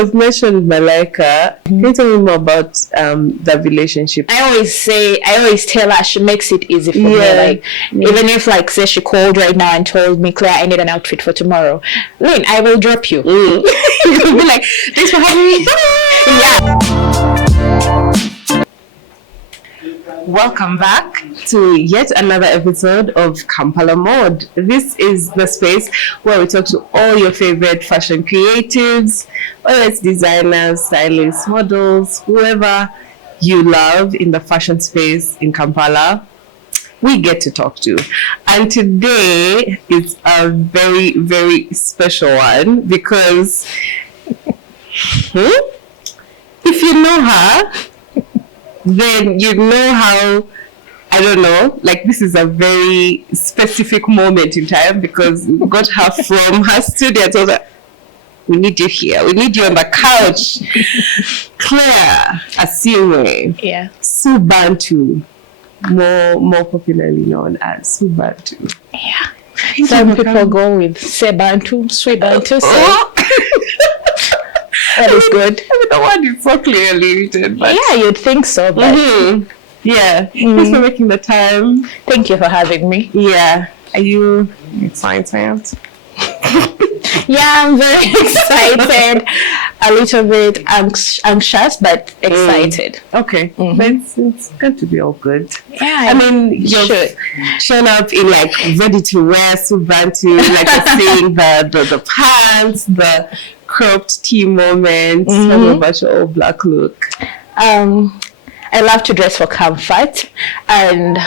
I've mentioned Malaika. Can you tell me more about the relationship? I always tell her she makes it easy for me. Like, even if, like, say she called right now and told me, Claire, I need an outfit for tomorrow. Lynn, I will drop you. You'll be like, thanks for having me. Welcome back to yet another episode of Kampala Mode. This is the space where we talk to all your favorite fashion creatives, whether it's designers, stylists, models, whoever you love in the fashion space in Kampala, we get to talk to. And today is a very, very special one because if you know her, then you know how, I don't know, like this is a very specific moment in time because we got her from her studio and told her, we need you here, we need you on the couch. Clare Asiimwe, SewBantu, more popularly known as SewBantu. Yeah. Some people go with SewBantu, SewBantu. That is good. I mean, the word is so clearly written. But yeah, you'd think so. But yeah. Thanks for making the time. Thank you for having me. Yeah. Are you excited? Yeah, I'm very excited. A little bit anxious, but excited. Okay. But it's going to be all good. Yeah, I mean, you've shown up in like ready to wear SewBantu, like you're seeing the pants, the cropped tee moment. Tell me about your all black look. I love to dress for comfort, and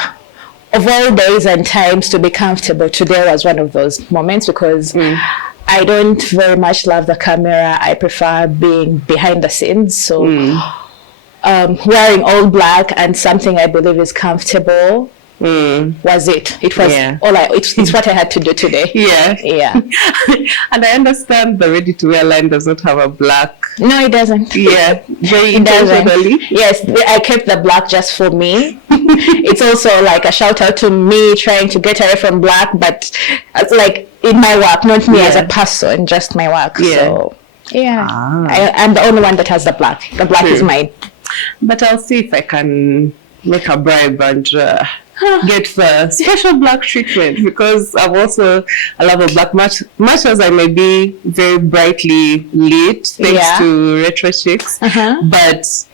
of all days and times to be comfortable, today was one of those moments because I don't very much love the camera. I prefer being behind the scenes. So wearing all black and something I believe is comfortable was it. It was it's what I had to do today. Yeah. And I understand the ready to wear line does not have a black. No, it doesn't. Yeah, very intentionally. Yes, I kept the black just for me. It's also like a shout out to me trying to get away from black, but like in my work, not me as a person, just my work. So I'm the only one that has the black. The black is mine. But I'll see if I can make a bribe and get the special black treatment because I love a black much as I may be very brightly lit thanks to retro chicks, but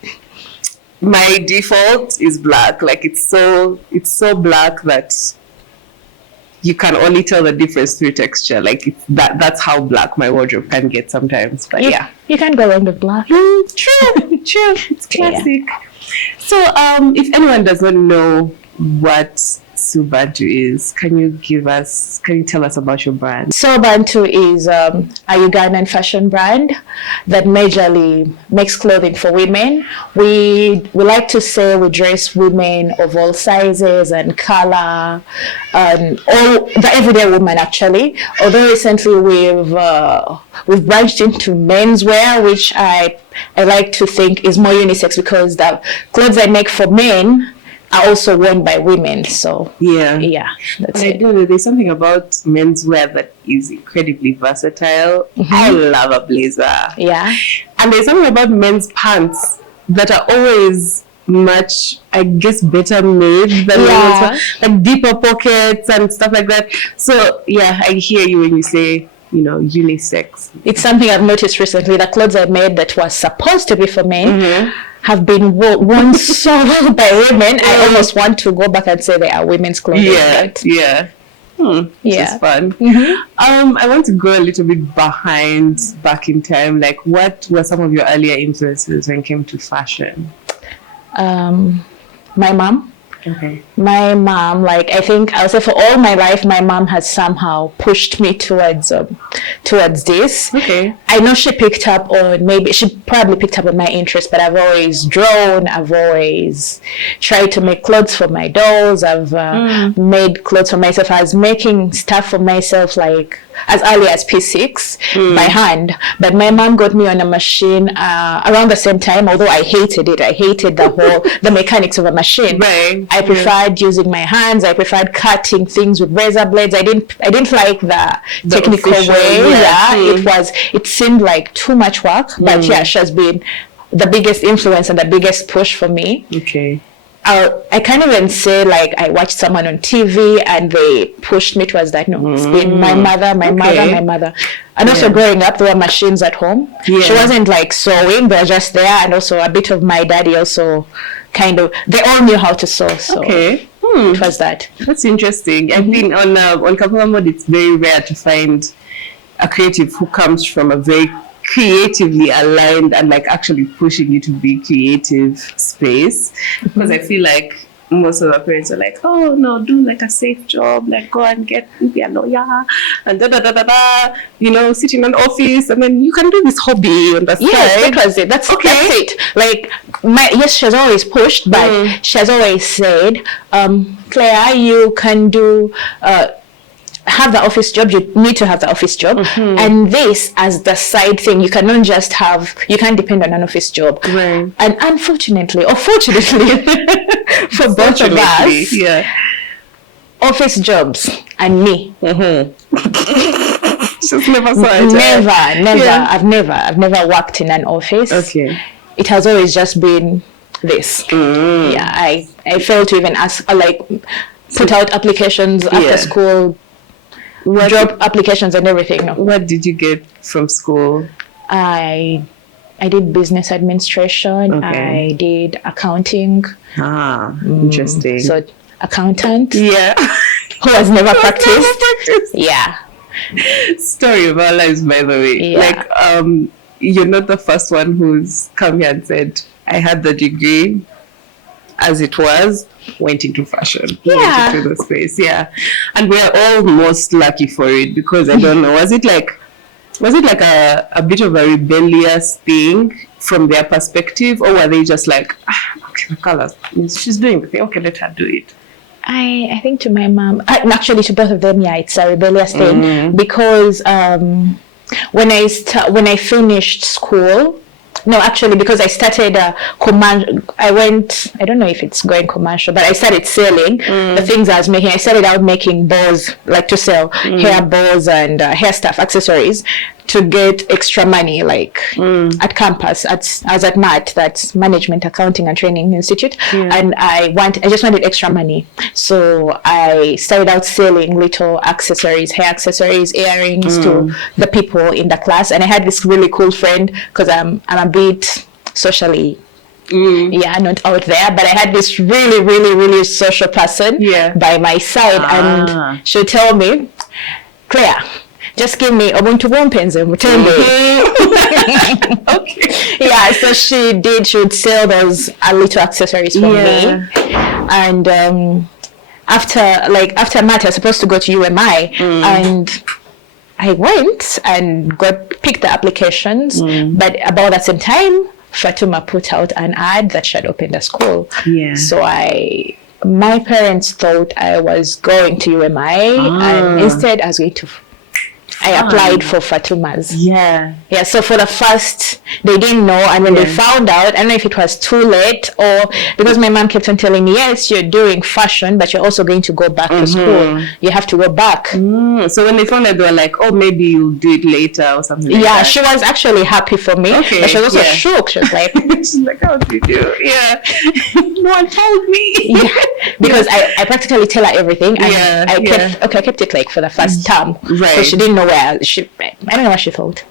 my default is black. Like it's so black that you can only tell the difference through texture. Like that's how black my wardrobe can get sometimes. But you can't go wrong with black. True. It's classic. So if anyone doesn't know what SewBantu is, can you tell us about your brand? SewBantu is a Ugandan fashion brand that majorly makes clothing for women. We like to say we dress women of all sizes and color, and all the everyday woman actually. Although recently we've branched into menswear, which I like to think is more unisex because the clothes I make for men are also worn by women. So that's it. There's something about menswear that is incredibly versatile. I love a blazer. And there's something about men's pants that are always much, I guess, better made than like deeper pockets and stuff like that. So I hear you when you say unisex. It's something I've noticed recently. The clothes I made that was supposed to be for men have been worn so well by women. I almost want to go back and say they are women's clothing. Which is fun. I want to go a little bit back in time. Like, what were some of your earlier influences when it came to fashion? My mom. Okay. My mom, like, I think I'll say for all my life, my mom has somehow pushed me towards this. Okay. I know she probably picked up on my interest, but I've always drawn. I've always tried to make clothes for my dolls. I've made clothes for myself. I was making stuff for myself like as early as P6 by hand. But my mom got me on a machine around the same time, although I hated it. I hated the mechanics of a machine. Right. I preferred using my hands. I preferred cutting things with razor blades. I didn't like the technical official way. Yeah. It seemed like too much work. But yeah, she has been the biggest influence and the biggest push for me. Okay. I can't even say like I watched someone on TV and they pushed me towards that. No, it's been my mother. And also growing up, there were machines at home. Yeah. She wasn't like sewing, they were just there. And also a bit of my daddy also kind of, they all knew how to sew. So it was that. That's interesting. I think on Kampala Mode, it's very rare to find a creative who comes from a very creatively aligned and like actually pushing you to be creative space, because I feel like most of our parents are like, oh no, do like a safe job, like go and be a lawyer and you know, sit in an office and then you can do this hobby on the side. Yes, that was it. That's it. Like she has always pushed, but she has always said, Claire, you can do have the office job, you need to have the office job, and this as the side thing. You cannot just you can't depend on an office job. Right. And unfortunately, or fortunately, for both of us, office jobs and me. Just never saw it. Never. Yeah. I've never worked in an office. Okay. It has always just been this. Yeah, I failed to even ask, put out applications after school. Job applications and everything. No. What did you get from school? I did business administration. Okay. I did accounting. Interesting. So accountant. Yeah. Who has never practiced. Yeah. Story of our lives, by the way. Yeah. Like, you're not the first one who's come here and said, I had the degree as it was, went into fashion, went into the space, and we're all most lucky for it, because I don't know, was it like a bit of a rebellious thing from their perspective, or were they just like, okay, the colors, she's doing the thing, okay, let her do it? I think to my mom, actually to both of them, it's a rebellious thing, because when I finished school. No, actually, because I started I don't know if it's going commercial, but I started selling the things I was making. I started out making bows, like to sell hair bows and hair stuff, accessories, to get extra money, like at campus. I was at MAT, that's Management Accounting and Training Institute, and I just wanted extra money. So I started out selling little accessories, hair accessories, earrings to the people in the class. And I had this really cool friend, because I'm a bit socially not out there, but I had this really, really, really social person by my side, and she'll tell me, Claire, just give me Ubuntu Bompenze Mutembe. Okay. Yeah, so she would sell those little accessories for me. And after MAT, I was supposed to go to UMI, and I went and picked the applications, but about the same time, Fatumah put out an ad that she had opened a school. Yeah. So my parents thought I was going to UMI, and instead I was going to I applied for Fatumah's. Yeah. So for the first, they didn't know, and when they found out, I don't know if it was too late, or because my mom kept on telling me, yes, you're doing fashion, but you're also going to go back to school. You have to go back. So when they found out, they were like, oh, maybe you'll do it later or something like that. She was actually happy for me. Okay. But she was also shocked. She was like, how did you? Yeah. No one told me. Because I practically tell her everything. And I kept it like for the first term. Right. So she didn't know where I don't know what she thought.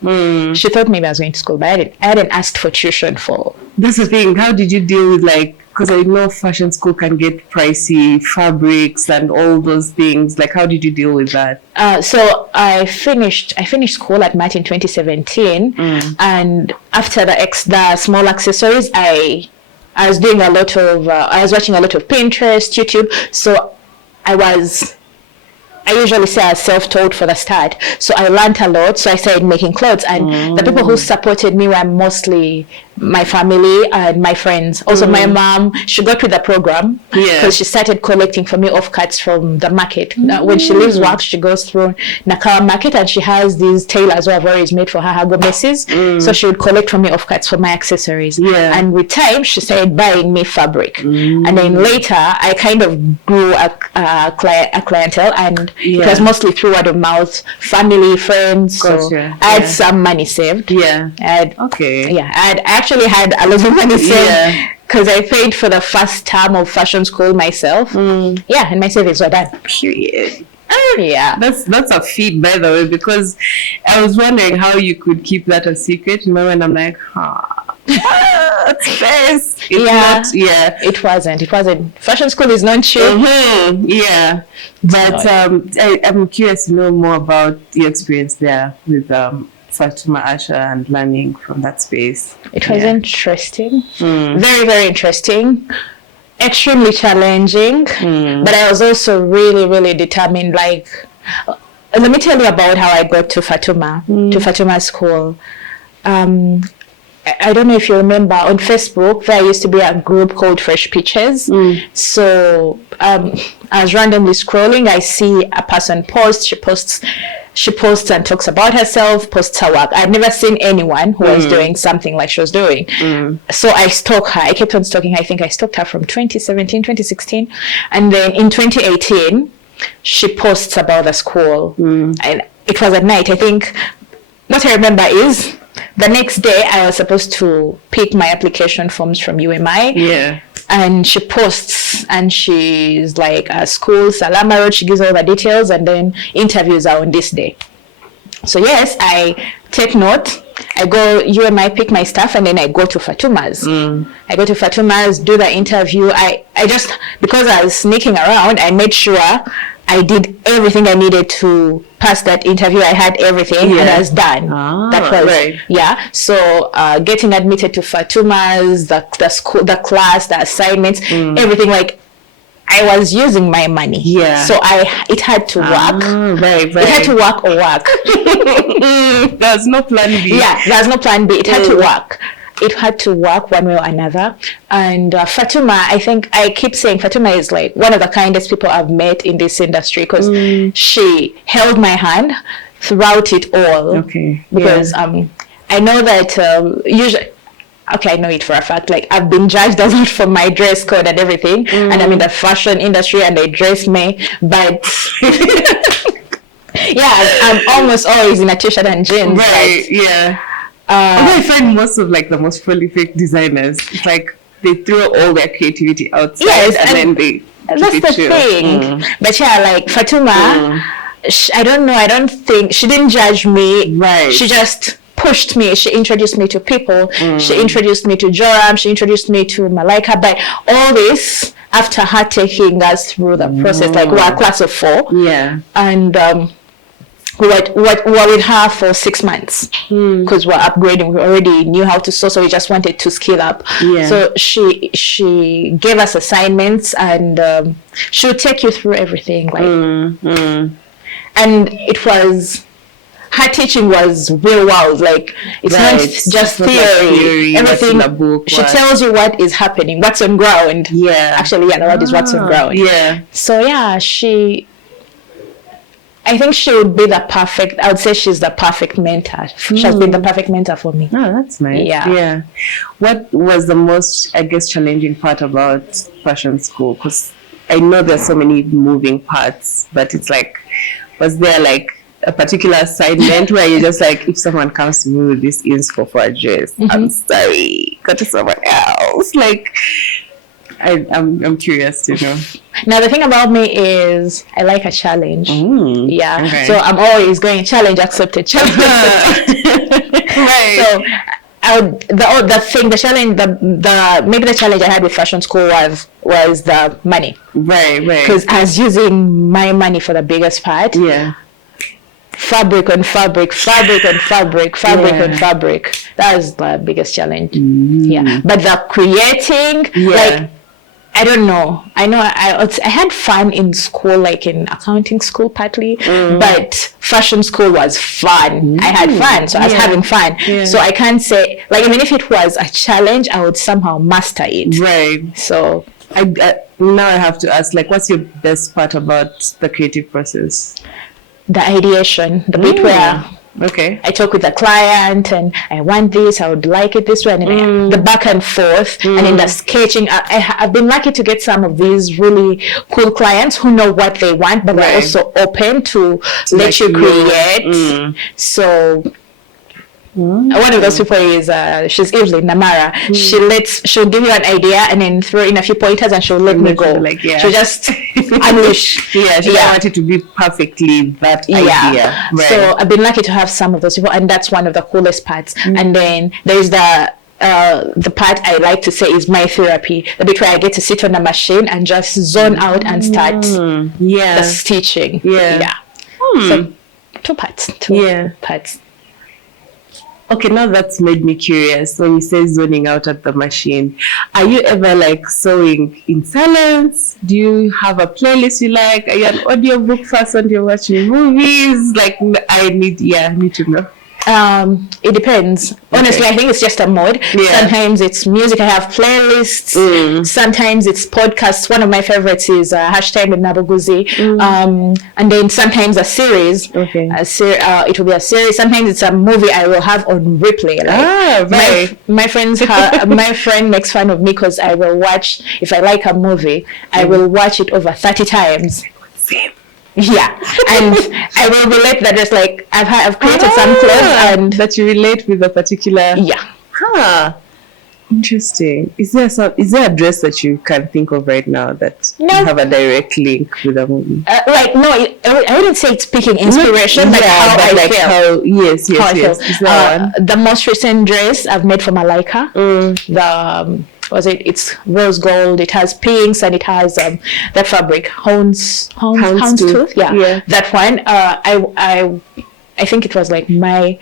She thought maybe I was going to school, but I hadn't asked for tuition for. That's the thing. How did you deal with, like, because I know fashion school can get pricey, fabrics and all those things. Like, how did you deal with that? So I finished school at MAT in 2017, and after the small accessories, I was doing I was watching a lot of Pinterest, YouTube. So I usually say I was self-taught for the start. So I learned a lot. So I started making clothes, and the people who supported me were mostly my family and my friends. Also, my mom, she got with the program because she started collecting for me offcuts from the market. When she leaves work, she goes through Nakawa market and she has these tailors who have always made for her gomeses. So she would collect from me offcuts for my accessories. And with time, she started buying me fabric. And then later, I kind of grew a clientele, and it was mostly through word of mouth, family, friends. So I had some money saved. I'd actually had a lot of money saved because I paid for the first term of fashion school myself. And my savings were done. Period. That's a feat, by the way, because I was wondering how you could keep that a secret. Remember, and I'm like, that's best. It wasn't. Fashion school is not cheap. But I'm curious to know more about your experience there with Fatumah Asha and learning from that space. It was interesting. Very, very interesting. Extremely challenging. But I was also really, really determined. Like, let me tell you about how I got to Fatumah school. I don't know if you remember, on Facebook, there used to be a group called Fresh Pictures. So I was randomly scrolling. I see a person post. She posts and talks about herself, posts her work. I've never seen anyone who was doing something like she was doing. So I stalked her. I kept on stalking her. I think I stalked her from 2017, 2016. And then in 2018, she posts about the school. And it was at night. I think what I remember is the next day I was supposed to pick my application forms from UMI. And she posts and she's like, school, Salama Road, she gives all the details, and then interviews are on this day. So yes, I take note. I go UMI, pick my stuff, and then I go to Fatumah's. I go to Fatumah's, do the interview. I just, because I was sneaking around, I made sure I did everything I needed to pass that interview. I had everything and I was done. That was So getting admitted to Fatumah's, the school, the class, the assignments, everything, like I was using my money. So it had to work. It had to work or work. There's no plan B. There's no plan B. It had to work. It had to work one way or another. And Fatumah, I think I keep saying Fatumah is like one of the kindest people I've met in this industry, because she held my hand throughout it all. Because I know that usually, I know it for a fact, like I've been judged a lot for my dress code and everything, and I'm in the fashion industry and they dress me, but I'm almost always in a t-shirt and jeans. I find most of like the most prolific designers, it's like they throw all their creativity outside and then they that's the thing. But like Fatumah, I don't think she didn't judge me. She just pushed me. She introduced me to people. She introduced me to Joram. She introduced me to Malaika. But all this after her taking us through the process, like we're a class of 4. And we were with her for 6 months because we're upgrading. We already knew how to sew, so we just wanted to skill up. So she gave us assignments, and she would take you through everything. Like, and it was, her teaching was real world. Like, it's not just theory. Everything, in a book, she tells you what is happening, what's on ground. Actually, the word is what's on ground. So I think she would be I would say she's the perfect mentor. She has been the perfect mentor for me. Oh, that's nice. What was the most, I guess, challenging part about fashion school? Because I know there's so many moving parts, but it's like, was there like a particular assignment where you're just like, if someone comes to me with this inspo for a dress, I'm sorry, go to someone else. Like, I'm curious to know. Now the thing about me is I like a challenge. So I'm always going challenge accepted, challenge accepted. So the challenge, maybe the challenge I had with fashion school was the money. Because I was using my money for the biggest part. Fabric on fabric, fabric on fabric, fabric on fabric. That was the biggest challenge. But the creating, like, I don't know. I know I had fun in school, like in accounting school partly, but fashion school was fun. I had fun, so I was having fun. So I can't say, like, even if it was a challenge, I would somehow master it. Right. So now I have to ask, like, what's your best part about the creative process? The ideation, the bit where I talk with the client and I want this, I would like it this way, and then the back and forth, and then the sketching. I've been lucky to get some of these really cool clients who know what they want, but they're also open to let you create. So one of those people is she's Evelyn Namara. She'll give you an idea and then throw in a few pointers and she'll let me go. Like, she'll just unleash. She don't want it to be perfectly that idea. Right. So I've been lucky to have some of those people, and that's one of the coolest parts. And then there's the part I like to say is my therapy, the bit where I get to sit on a machine and just zone out and start the stitching. So two parts. Okay, now that's made me curious. When you say zoning out at the machine, are you ever like sewing in silence? Do you have a playlist you like? Are you an audiobook person? You're watching movies? Like, I need to know. It depends. Honestly, I think it's just a mood. Sometimes it's music. I have playlists. Sometimes it's podcasts. One of my favorites is Hashtag with Nabuguzi. And then sometimes a series. It will be a series. Sometimes it's a movie I will have on replay. Like my friend makes fun of me because I will watch, if I like a movie, I will watch it over 30 times. Same. Yeah, and I will relate that just like I've created some clothes and that you relate with a particular. Interesting. Is there a dress that you can think of right now that you have a direct link with a movie? I wouldn't say it's picking inspiration, but how I feel. Yes. Is there one? The most recent dress I've made for Malaika. It's rose gold, it has pinks, and it has that fabric, houndstooth. That one. I think it was like my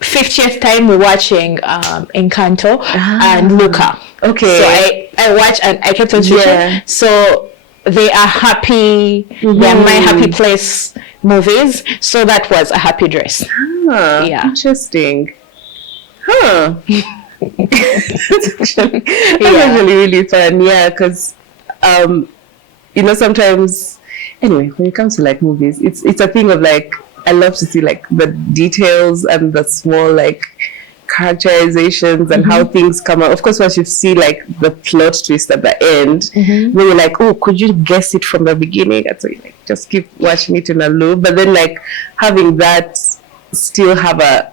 50th time we're watching Encanto and Luca. So I watched and I kept on switching. So they are happy. They are my happy place movies. So that was a happy dress. Interesting. That's actually really fun, because sometimes, anyway, when it comes to like movies, it's a thing of like, I love to see like the details and the small like characterizations and how things come out. Of course, once you see like the plot twist at the end, then you're like, oh, could you guess it from the beginning? And so you like just keep watching it in a loop, but then like having that still have a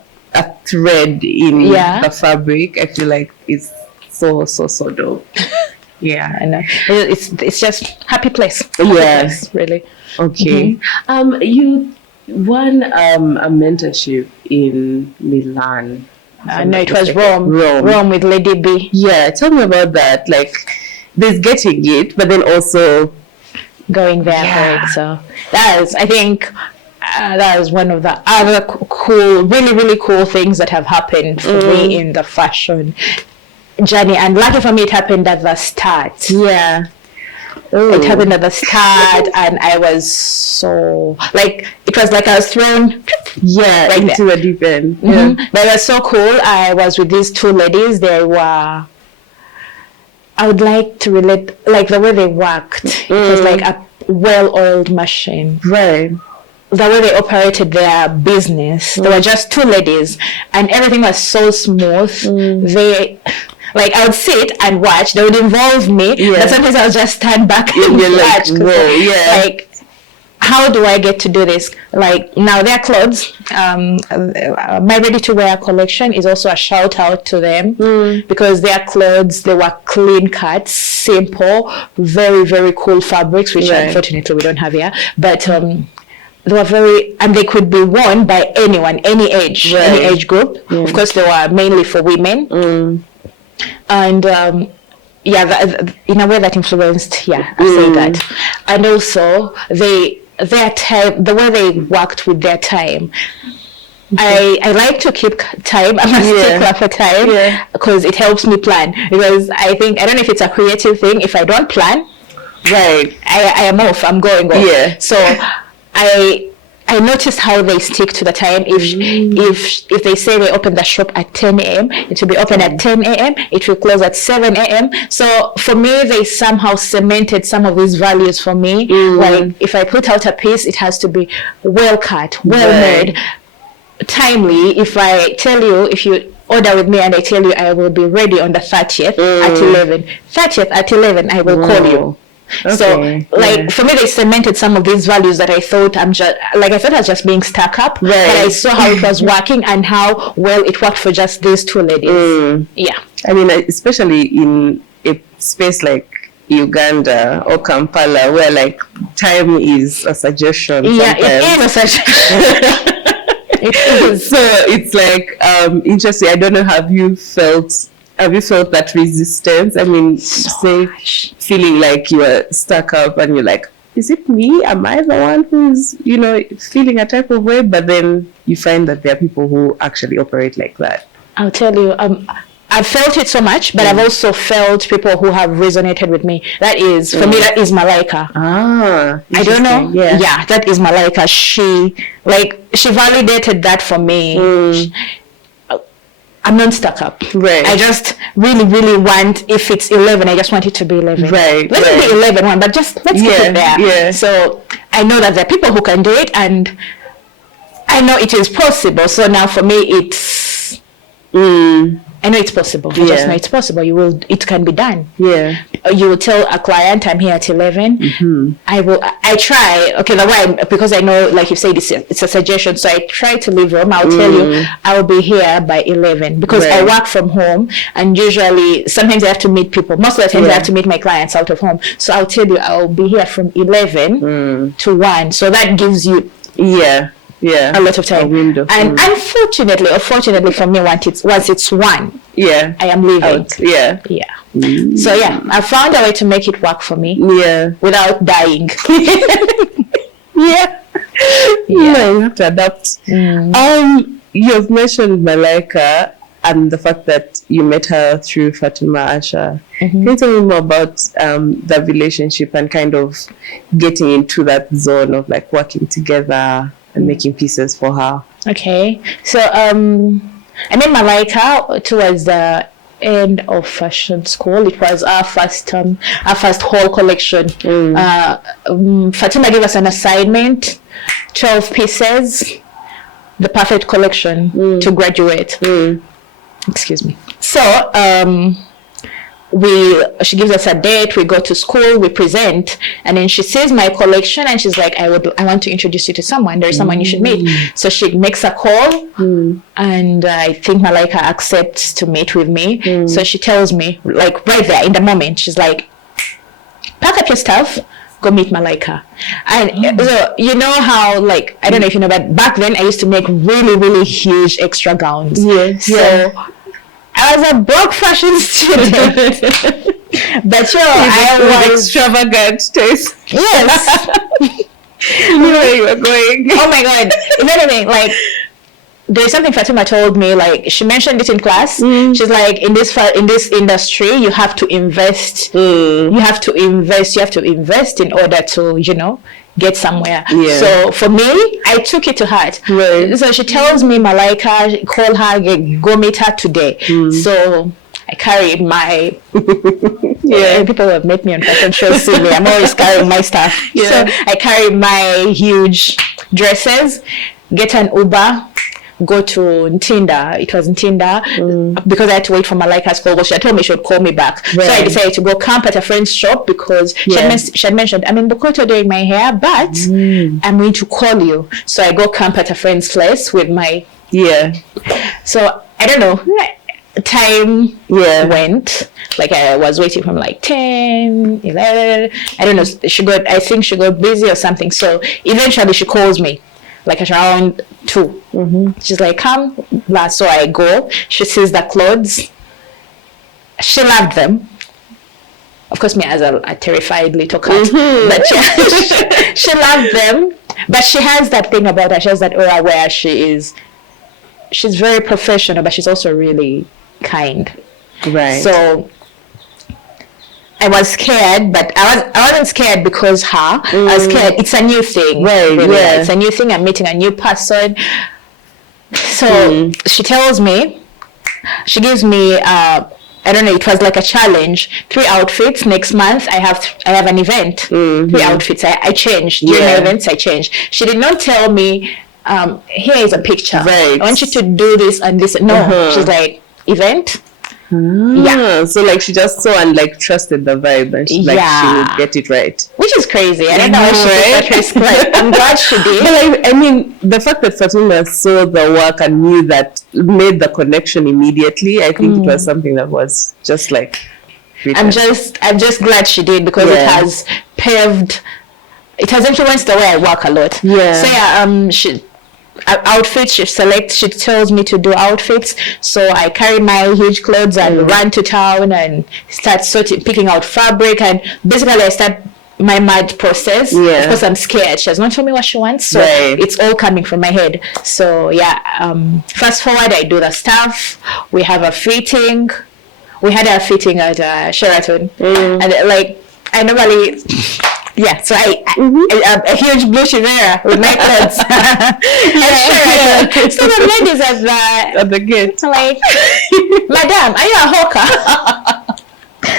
thread in the fabric, I feel like is so dope. I know. It's just happy place. Yes, really. Okay. You won a mentorship in Milan. No, it was Rome with Lady B. Yeah, tell me about that. Like, there's getting it, but then also going there for it. So that is, I think. That is one of the other cool, really, really cool things that have happened for me in the fashion journey. And lucky for me, it happened at the start. It happened at the start, and I was so, like, it was like I was thrown into the deep end. But it was so cool. I was with these two ladies. They were, I would like to relate, like, the way they worked. It was like a well-oiled machine. The way they operated their business. There were just two ladies, and everything was so smooth. They, like, I would sit and watch. They would involve me, but sometimes I would just stand back and watch. Like, how do I get to do this? Like, now their clothes, my ready-to-wear collection is also a shout out to them, because their clothes, they were clean cuts, simple, very, very cool fabrics, which unfortunately we don't have here. But they were and they could be worn by anyone, any age, any age group. Of course, they were mainly for women. And in a way that influenced, I say that. And also, their time, the way they worked with their time, I like to keep time. I'm a stickler for time because it helps me plan. Because I don't know if it's a creative thing. If I don't plan, right, I am off. I'm going off. Yeah. So I noticed how they stick to the time. If they say they open the shop at 10 a.m., it will be open at 10 a.m. It will close at 7 a.m. So for me, they somehow cemented some of these values for me. Like if I put out a piece, it has to be well cut, well made, timely. If I tell you, if you order with me and I tell you I will be ready on the 30th at 11, 30th at 11, I will call you. Okay. So, for me, they cemented some of these values that I thought I was just being stuck up. Right. But I saw how it was working and how well it worked for just these two ladies. Yeah. I mean, especially in a space like Uganda or Kampala, where like time is a suggestion. Yeah, it is a suggestion. It is. So it's like interesting. I don't know. Have you felt that resistance? I mean, feeling like you are stuck up and you're like, is it me? Am I the one who's, feeling a type of way? But then you find that there are people who actually operate like that. I'll tell you, I've felt it so much, but I've also felt people who have resonated with me. That is, for me, that is Malaika. I don't know. Yeah, that is Malaika. She validated that for me. I'm not stuck up. Right. I just really, really want, if it's 11, I just want it to be 11. Right. Let it be 11 one, but just let's keep it there. Yeah. So I know that there are people who can do it, and I know it is possible. So now for me, it's I know it's possible. I just know it's possible. It can be done. Yeah. You will tell a client, I'm here at 11. I try, the way, because I know, like you said, it's a suggestion. So I try to leave room. I'll tell you, I'll be here by 11 because I work from home, and usually, sometimes I have to meet people. Most of the times I have to meet my clients out of home. So I'll tell you, I'll be here from 11 to 1. So that gives you a lot of time. And unfortunately or fortunately for me, once it's 1, I am leaving. So I found a way to make it work for me without dying. You have to adapt. You've mentioned Malaika and the fact that you met her through Fatumah Asha. Can you tell me more about the relationship and kind of getting into that zone of like working together and making pieces for her? Okay, so I met Malaika towards the end of fashion school. It was our first whole collection. Fatumah gave us an assignment, 12 pieces, the perfect collection to graduate. Excuse me. So she gives us a date, we go to school, we present, and then she sees my collection and she's like, I want to introduce you to someone. There's someone you should meet. So she makes a call and I think Malaika accepts to meet with me. So she tells me, like right there in the moment, she's like, pack up your stuff, go meet Malaika. And so, you know how, like, I don't know if you know, but back then I used to make really, really huge extra gowns. So I was a broke fashion student, but I was extravagant taste. Yes, you knew where you were going. Oh my God! If anything, like there's something Fatumah told me. Like she mentioned it in class. She's like, in this industry, you have to invest. You have to invest in order to, get somewhere. So for me, I took it to heart. So she tells me, Malaika, call her, go meet her today. So I carried my people who have met me on fashion shows see me. I'm always carrying my stuff. So I carried my huge dresses, get an Uber, go to Ntinda. It was Ntinda because I had to wait for Malaika's call. She had told me she would call me back. So I decided to go camp at a friend's shop because she had mentioned, I'm in Bukoto doing my hair, but I'm going to call you. So I go camp at a friend's place with my So I don't know. Time went. Like I was waiting from like 10, 11. I don't know. I think she got busy or something. So eventually she calls me. Like at around 2. She's like, come. So I go. She sees the clothes. She loved them. Of course, me as a terrified little cat. But she loved them. But she has that thing about her. She has that aura where she is she's very professional, but she's also really kind. Right. So I was scared, but I wasn't scared because her. I was scared. It's a new thing. Right. Really. Yeah. It's a new thing. I'm meeting a new person. So she tells me, she gives me, I don't know, it was like a challenge. 3 outfits next month. I have an event. 3 outfits. I changed during my events. I changed. She did not tell me, here is a picture. Right. I want you to do this and this. No, she's like, event. Yeah. So like she just saw and like trusted the vibe, and she would get it right. Which is crazy. I don't know how she took that risk. Like, I'm glad she did. But I mean, the fact that Fatumah saw the work and knew that, made the connection immediately. I think it was something that was just like. I'm just glad she did, because it has influenced the way I work a lot. Yeah. So outfits she tells me to do outfits, so I carry my huge clothes and run to town and start picking out fabric, and basically I start my mad process. Of course I'm scared. She has not told me what she wants, so it's all coming from my head. So fast forward, I do the stuff. We have a fitting. We had a fitting at Sheraton, and like I normally. Yeah, so I a huge blue shivera with my clothes. So the ladies at the gate, like, Madam, are you a hawker?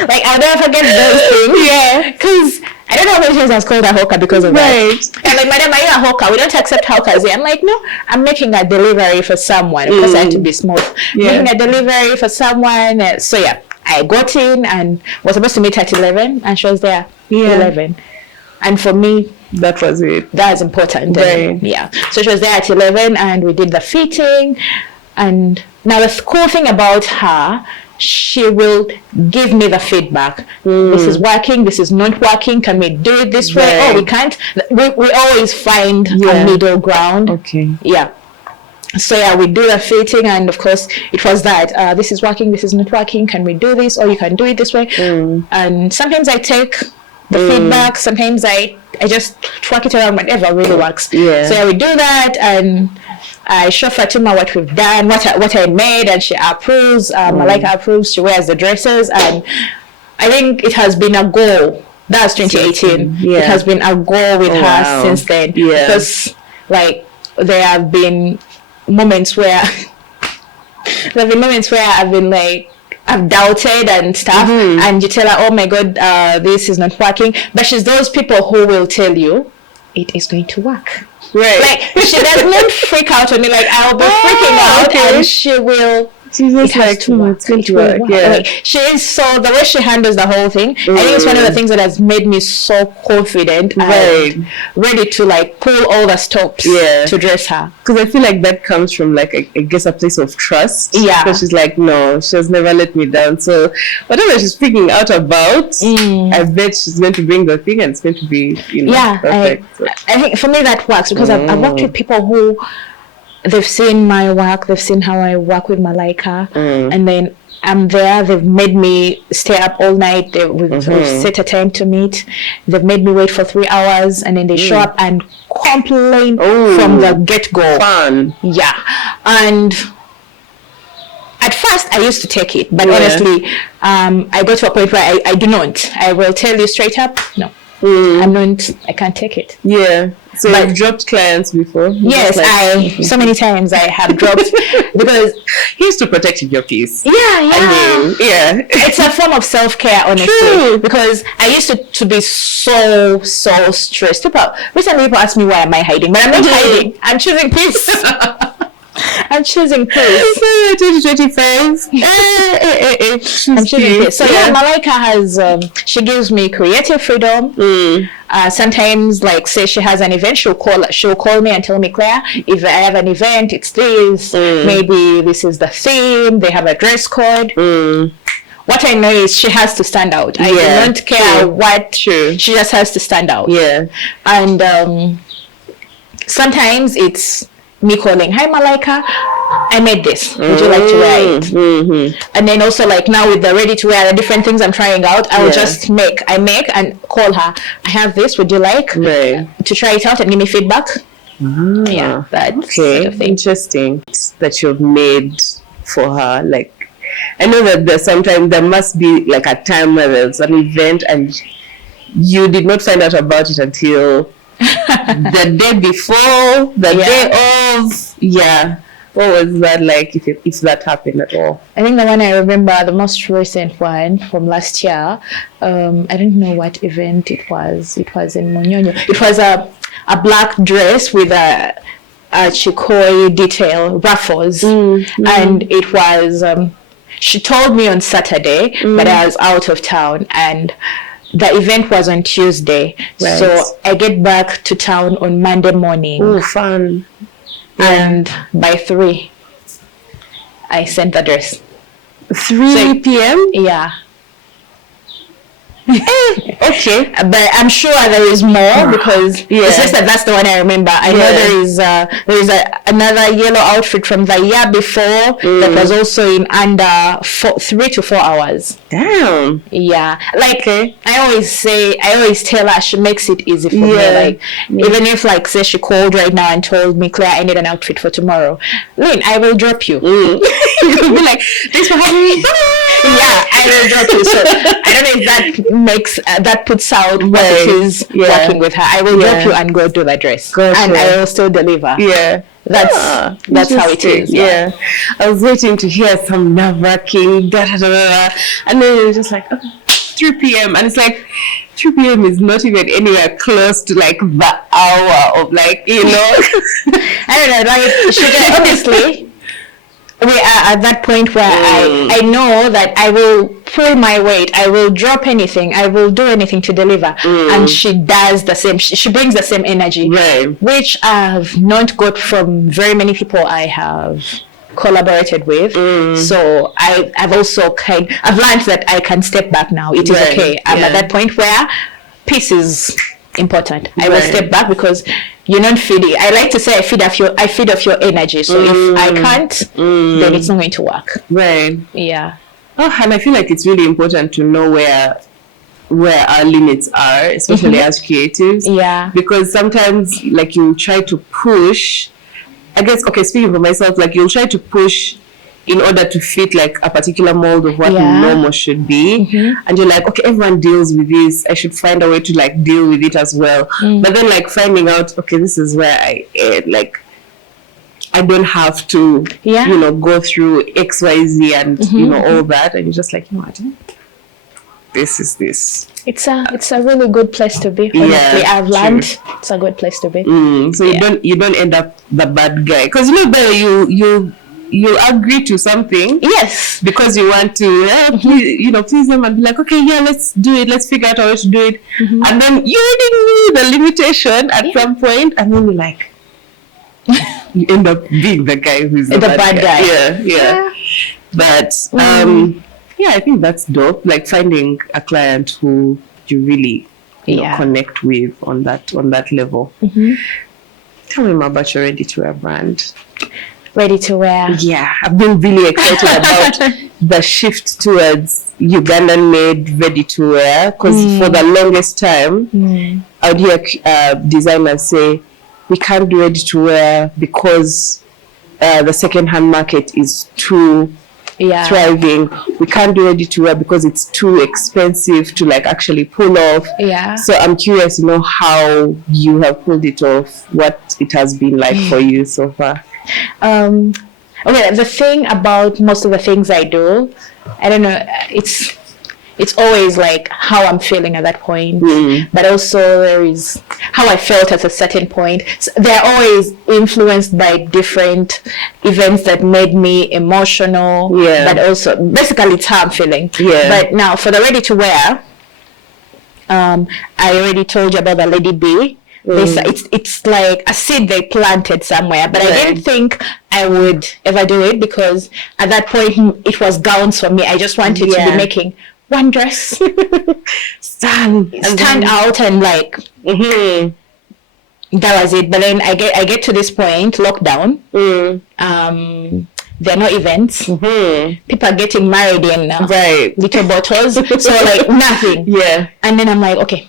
Like, I'll never forget those things. Yeah, because I don't know how many times I was called a hawker because of that. And like, Madam, are you a hawker? We don't accept hawkers here. I'm like, no, I'm making a delivery for someone. Of course, I had to be smooth. Making a delivery for someone. So I got in and was supposed to meet at 11, and she was there 11. And for me, that was it. That's important. Right. So she was there at 11, and we did the fitting. And now the cool thing about her, she will give me the feedback. This is working. This is not working. Can we do it this way? Oh, we can't. We always find a middle ground. Okay. Yeah. So we do the fitting, and of course it was that this is working. This is not working. Can we do this? Or you can do it this way. And sometimes I take the feedback, sometimes I just twerk it around, whatever really works. So we do that, and I show Fatumah what we've done, what I made, and she approves. Malaika approves. She wears the dresses, and I think it has been a goal. That was 2018. It has been a goal with her since then. Because like there have been moments where I've been like, I've doubted and stuff, and you tell her, oh my God, this is not working. But she's those people who will tell you it is going to work. Right. Like, she does not freak out on me. Like, I'll be freaking out, and she will. She's just like, it's going to work. Like, she is so, the way she handles the whole thing, I think it's one of the things that has made me so confident and ready to like pull all the stops to dress her. Because I feel like that comes from like, I guess, a place of trust. Because she's like, no, she has never let me down. So whatever she's freaking out about, I bet she's going to bring the thing, and it's going to be, perfect. I think for me that works, because I've worked with people who, they've seen my work, they've seen how I work with Malaika, and then I'm there. They've made me stay up all night. We've set a time to meet. They've made me wait for 3 hours, and then they show up and complain from the get-go. Fun. Yeah. And at first, I used to take it, but honestly, I got to a point where I do not. I will tell you straight up, no. I can't take it. So you've dropped clients before? Yes, so many times I have dropped, because he used to protect your peace. It's a form of self-care, honestly. Because I used to be so stressed. Recently people ask me, why am I hiding? But I'm not hiding. I'm choosing peace. I'm choosing peace. 2025. I'm choosing peace. So Malaika has, she gives me creative freedom. Sometimes, like, say she has an event, she'll call me and tell me, Claire, if I have an event, it's this. Maybe this is the theme. They have a dress code. What I know is she has to stand out. I don't care what. She just has to stand out. And sometimes it's me calling, hi Malaika, I made this, would you like to wear it? And then also, like, now with the ready to wear, the different things I'm trying out, I will just make and call her, I have this, would you like to try it out and give me feedback? Yeah, that sort of thing. Interesting that you've made for her. Like, I know that there must be like a time where there's an event and you did not find out about it until the day before, the day of. Yeah. What was that like, if that happened at all? I think the one I remember, the most recent one from last year, I don't know what event it was. It was in Munyonyo. It was a black dress with a chikoi detail, ruffles. And it was, she told me on Saturday, but I was out of town, and the event was on Tuesday. Right. So I get back to town on Monday morning. Oh, fun. And by 3, I sent the dress. 3 p.m.? Yeah. Okay. But I'm sure there is more, because it's just that that's the one I remember. I know there is another yellow outfit from the year before that was also in under 3 to 4 hours. Damn. Yeah. Like, I always tell her she makes it easy for me. Like, even if, like, say she called right now and told me, Claire, I need an outfit for tomorrow. Lynn, I will drop you. You'll be like, thanks for having me. Yeah, I will drop you. So I don't know if that makes that puts out what it is working with her. I will drop you and go do the dress, and I will still deliver. Yeah, that's how it is. Yeah. I was waiting to hear some nerve-wracking and then you're just like, 3 p.m. and it's like 3 p.m. is not even anywhere close to like the hour of, like, you know. I don't know. Like, honestly, we are at that point where I know that I will pull my weight, I will drop anything, I will do anything to deliver, and she does the same. She brings the same energy, which I've not got from very many people I have collaborated with. So I've also I've learned that I can step back now. It is okay. I'm at that point where peace is important. I will step back, because you're not feeding. I like to say I feed off your energy. So if I can't, then it's not going to work. Right. Yeah. Oh, and I feel like it's really important to know where our limits are, especially as creatives. Yeah. Because sometimes, like, you try to push. I guess, speaking for myself, like, you'll try to push in order to fit like a particular mold of what normal should be, and you're like, okay, everyone deals with this, I should find a way to like deal with it as well. But then, like, finding out, okay, this is where I like, I don't have to you know, go through XYZ and you know, all that, and you're just like, you know what, this is this. It's a really good place to be. Honestly, I've learned it's a good place to be. So you don't end up the bad guy, because you know, better you agree to something, because you want to please them and be like, okay, let's do it, let's figure out how to do it, and then you already knew the limitation at some point, and then you're like, you end up being the guy who's the bad guy. But I think that's dope, like finding a client who you really know, connect with on that level. Tell me more about your ready-to-wear brand. Ready-to-wear. Yeah, I've been really excited about the shift towards Ugandan-made ready-to-wear, because for the longest time, I would hear designers say, we can't do ready-to-wear because the second-hand market is too thriving. We can't do ready-to-wear because it's too expensive to like actually pull off. So I'm curious to know how you have pulled it off, what it has been like for you so far. Okay, the thing about most of the things I do, I don't know, it's always like how I'm feeling at that point, but also there is how I felt at a certain point. So they're always influenced by different events that made me emotional, but also basically it's how I'm feeling. But now for the ready to wear, I already told you about the Lady B. It's like a seed they planted somewhere, but I didn't think I would ever do it, because at that point it was gowns for me. I just wanted to be making one dress stand out, and like that was it. But then I get to this point, lockdown, there are no events, people are getting married in little bottles, so like nothing. And then I'm like, okay,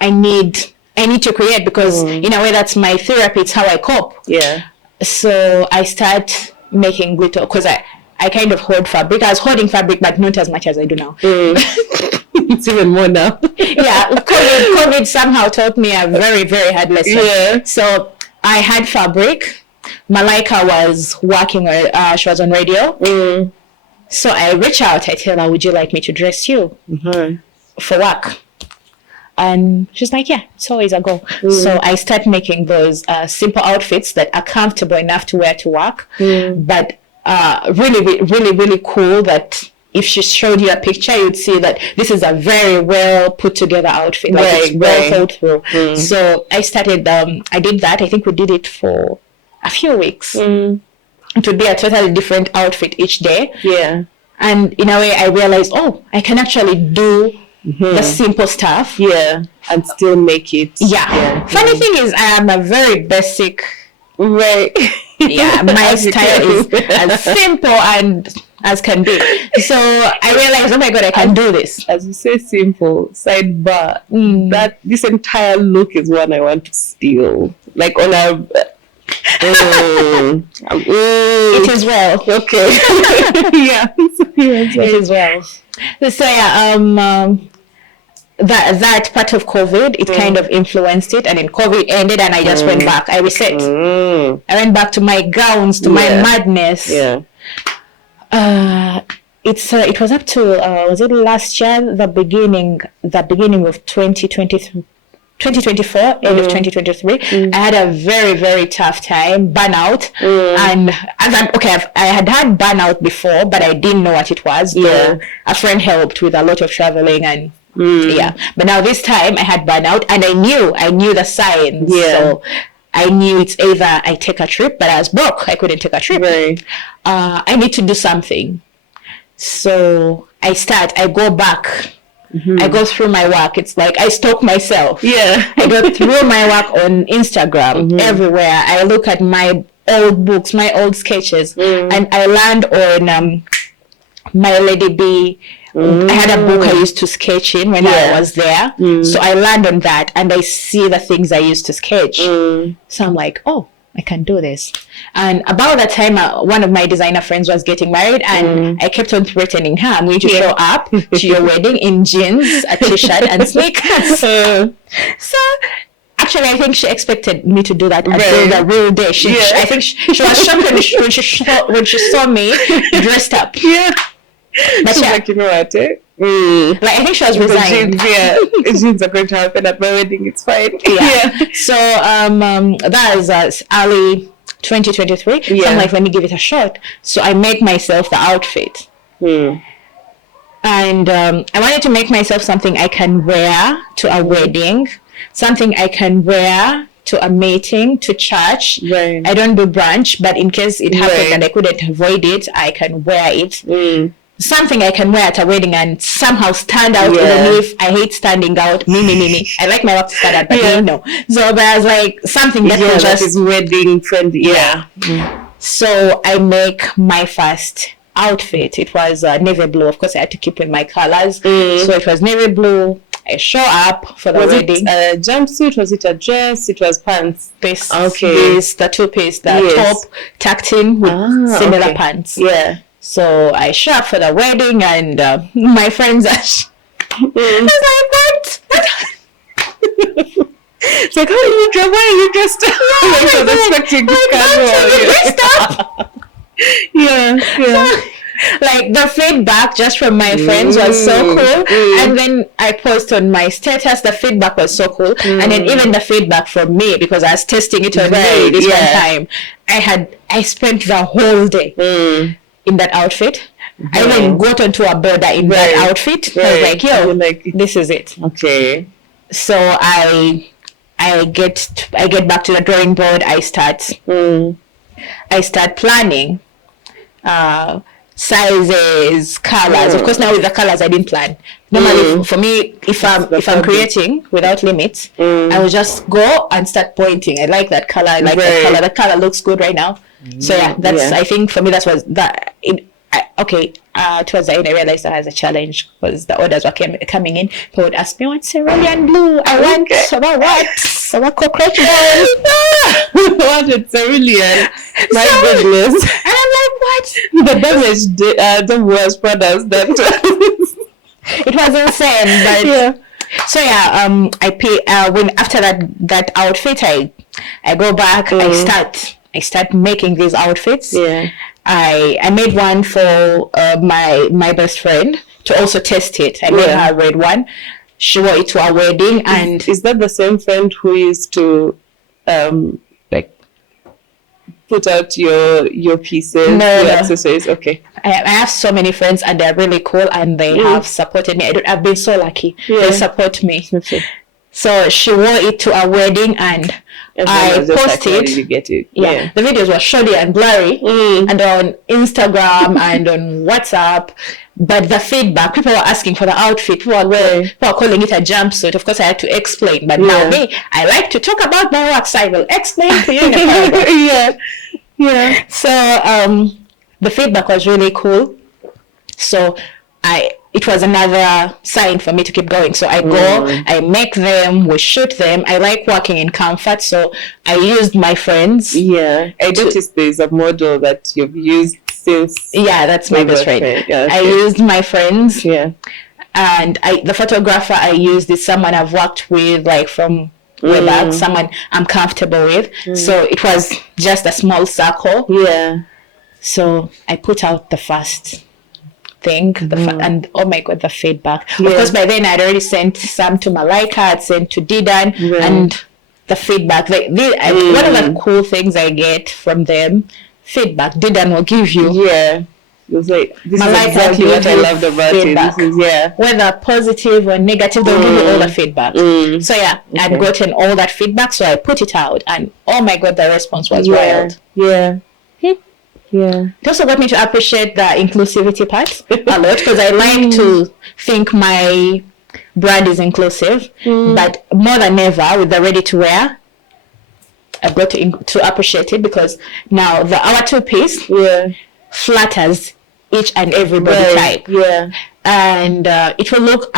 I need I need to create, because in a way that's my therapy. It's how I cope. Yeah. So I start making glitter, because I kind of hoard fabric. I was hoarding fabric, but not as much as I do now. It's even more now. Yeah, COVID somehow taught me a very, very hard lesson. Yeah. So I had fabric. Malaika was working, she was on radio. So I reach out, I tell her, would you like me to dress you for work? And she's like, yeah, it's always a go. So I start making those simple outfits that are comfortable enough to wear to work, but really, really, really cool, that if she showed you a picture, you'd see that this is a very well put together outfit. Like it's well thought through. So I started, I did that. I think we did it for a few weeks. It would be a totally different outfit each day. Yeah. And in a way, I realized, oh, I can actually do the simple stuff. Yeah. And still make it. Yeah. Funny thing is, I am a very basic. Right. Yeah. My style is as simple and as can be. So I realized, oh my God, I can do this. As you say, simple, sidebar, that this entire look is one I want to steal. Like on a... It is well. Okay. Yeah. It is well. So yeah, that part of COVID, it kind of influenced it, and then COVID ended, and I just went back. I reset. I went back to my gowns, to my madness. Yeah. It was up to was it last year, the beginning of 2023. 2024, end of 2023, I had a very, very tough time, burnout. And I had had burnout before, but I didn't know what it was. Yeah. A friend helped with a lot of traveling, and but now this time I had burnout, and I knew the signs. Yeah. So I knew it's either I take a trip, but I was broke. I couldn't take a trip. Right. I need to do something. So I go back. I go through my work. It's like I stalk myself. Yeah. I go through my work on Instagram, everywhere. I look at my old books, my old sketches, and I land on My Lady B. I had a book I used to sketch in when I was there. So I land on that, and I see the things I used to sketch. So I'm like, oh, I can do this. And about that time, one of my designer friends was getting married, and I kept on threatening her, I'm going to show up to your wedding in jeans, a t-shirt, and sneakers. So actually, I think she expected me to do that until the real day. I think she was shocked when she saw me dressed up. Yeah. But she's like, you know what, like, I think she was resigned. Jeans are going to happen at my wedding. It's fine. Yeah. So that was early 2023. So I'm like, let me give it a shot. So I made myself the outfit. And I wanted to make myself something I can wear to a wedding, something I can wear to a meeting, to church. Right. I don't do brunch, but in case it happened and I couldn't avoid it, I can wear it. Something I can wear at a wedding and somehow stand out, even if I hate standing out. Me. I like my work to stand out, but no. So there's like something that will just is wedding friendly. So I make my first outfit. It was navy blue. Of course, I had to keep in my colors. So it was navy blue. I show up for the wedding. Was it a jumpsuit? Was it a dress? It was pants. This, the two-piece, the top tucked in with similar pants. Yeah. So I show up for the wedding, and my friends are I was like, what? It's like, how are you dressed? Why are you dressed up? I was expecting casual. So, like, the feedback just from my friends was so cool. And then I post on my status, the feedback was so cool. And then even the feedback from me, because I was testing it on me this one time. I spent the whole day in that outfit. I even got onto a border in that outfit. I was like, yo, this is it. Okay. So I get back to the drawing board. I start planning sizes, colors. Of course, now with the colors, I didn't plan. Normally, for me, if I'm creating without limits, I will just go and start pointing. I like that color. I like that color. That color looks good right now. So that's I think for me, that's what towards the end, I realized I had a challenge because the orders were coming in. People would ask me, "What's cerulean blue? I want what cockroach bone." What is cerulean? My goodness! And I'm like, "What?" The damaged, the worst products that. It was insane, but yeah. So yeah, I pay when after that outfit, I go back. I start making these outfits. Yeah. I made one for my best friend to also test it. I made her a red one. She wore it to our wedding, and is that the same friend who used to like put out your pieces, your accessories? Okay. I have so many friends, and they're really cool, and they have supported me. I've been so lucky. They support me. Okay. So she wore it to our wedding, and I posted. You get it. Yeah, the videos were shoddy and blurry, and on Instagram and on WhatsApp. But the feedback, people were asking for the outfit. People were calling it a jumpsuit. Of course, I had to explain. But now me, I like to talk about my work, so I will explain to you in a paragraph. Yeah. So the feedback was really cool. So it was another sign for me to keep going. So I go, I make them, we shoot them. I like working in comfort, so I used my friends. Yeah, I noticed there's a model that you've used since. Yeah, that's my best friend. Yeah, okay. I used my friends. Yeah, and the photographer I used is someone I've worked with, like from way back, someone I'm comfortable with. So it was just a small circle. Yeah. So I put out the first thing, and oh my god, the feedback. Of course, by then I'd already sent some to Malaika, I'd sent to Didan, and the feedback. One of the cool things I get from them, feedback. Didan will give you. Yeah. It was like, this Malaika is exactly what I loved about feedback. It. This is, whether positive or negative, they'll give you all the feedback. So I'd gotten all that feedback, so I put it out, and oh my god, the response was wild. Yeah. Yeah. It also got me to appreciate the inclusivity part a lot, because I like to think my brand is inclusive, but more than ever with the ready to wear, I've got to appreciate it, because now our two-piece flatters each and every body type. Yeah. And it will look